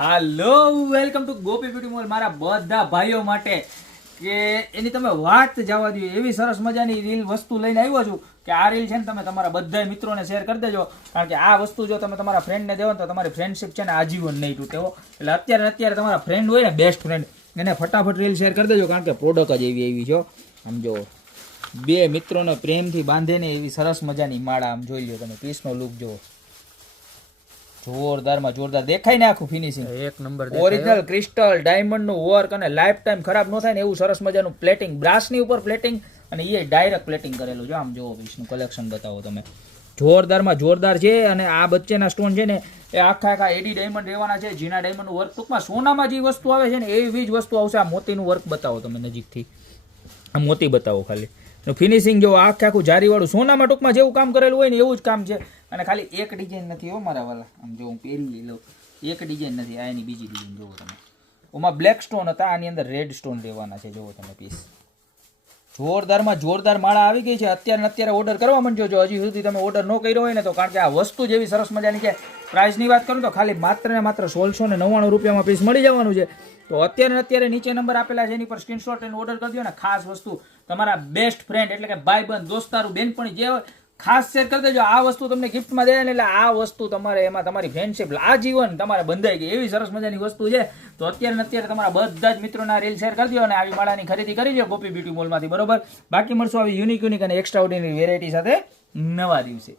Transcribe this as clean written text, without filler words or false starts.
hello welcome to Gopi beauty mall મારા બધા ભાઈઓ માટે કે એની તમે વાત જવા દો એવી સરસ મજાની રીલ વસ્તુ લઈને આવ્યો છું કે આ રીલ છે ને તમે તમારા બધા મિત્રોને શેર કરી દેજો કારણ કે આ વસ્તુ જો તમે તમારા ફ્રેન્ડને દેવો ને તો તમારી ફ્રેન્ડશિપ છે ને આજીવન નહીં તૂટે હો એટલે અત્યારે તમારા ફ્રેન્ડ હોય ને બેસ્ટ ફ્રેન્ડ એને ફટાફટ રીલ શેર કરી દેજો કારણ કે પ્રોડક્ટ જ એવી છે આમ જો બે મિત્રોને પ્રેમથી બાંધે ને એવી સરસ મજાની માળા આમ જોઈ લો તમે પીસનો લુક જુઓ જોરદારમાં જોરદાર દેખાય ને આખું ફિનિશિંગ એક નંબર ઓરિજિનલ ક્રિસ્ટલ ડાયમંડ નું વર્ક અને લાઈફ ટાઈમ ખરાબ ન થાય ને એવું સરસ મજાનું પ્લેટિંગ બ્રાસની ઉપર પ્લેટિંગ અને એ ડાયરેક્ટ પ્લેટિંગ કરેલું છે આમ જોવો પીસનું કલેક્શન બતાવો તમે જોરદારમાં જોરદાર છે અને આ વચ્ચેના સ્ટોન છે ને એ આખા એડી ડાયમંડ રહેવાના છે જીના ડાયમંડ નું વર્ક ટૂંકમાં સોનામાં જે વસ્તુ આવે છે ને એવી જ વસ્તુ આવશે આ મોતીનું વર્ક બતાવો તમે નજીકથી આ મોતી બતાવો ખાલી ફિનિશિંગ જો આખું જારીવાળું સોનામાં ટૂંકમાં જેવું કામ કરેલું હોય ને એવું જ કામ છે અને ખાલી એક ડિઝાઇન નથી હો મારા વાલા આમ જો હું પહેરી લઉં એક ડિઝાઇન નથી આ એની બીજી ડિઝાઇન જુઓ તમે ઓમાં બ્લેક સ્ટોન હતા આની અંદર રેડ સ્ટોન રહેવાના છે જુઓ તમે પીસ જોરદારમાં જોરદાર માળા આવી ગઈ છે અત્યારે ઓર્ડર કરવા માંડજો જો હજી સુધી તમે ઓર્ડર ન કર્યો હોય ને તો કારણ કે આ વસ્તુ જેવી સરસ મજાની છે પ્રાઇસની વાત કરું તો ખાલી માત્ર ને માત્ર 1699 રૂપિયામાં પીસ મળી જવાનું છે તો અત્યારે નીચે નંબર આપેલા છે એની પર સ્ક્રીનશોટ લઈને ઓર્ડર કરી દો ને ખાસ વસ્તુ તમારા બેસ્ટ ફ્રેન્ડ એટલે કે ભાઈબંધ દોસ્તારું બેનપણી જે ખાસ શેર કરી દેજો આ વસ્તુ તમને ગિફ્ટમાં દે ને એટલે આ વસ્તુ તમારે એમાં તમારી ફ્રેન્ડશિપ આજીવન તમારે બંધાઈ ગઈ એવી સરસ મજાની વસ્તુ છે તો અત્યારે તમારા બધા જ મિત્રોના રીલ શેર કરી દો અને આવી માળાની ખરીદી કરી લો ગોપી બ્યુટી મોલમાંથી બરોબર બાકી મળશું આવી યુનિક અને એક્સ્ટ્રા ઓર્ડિનરી વેરાયટી સાથે નવા દિવસે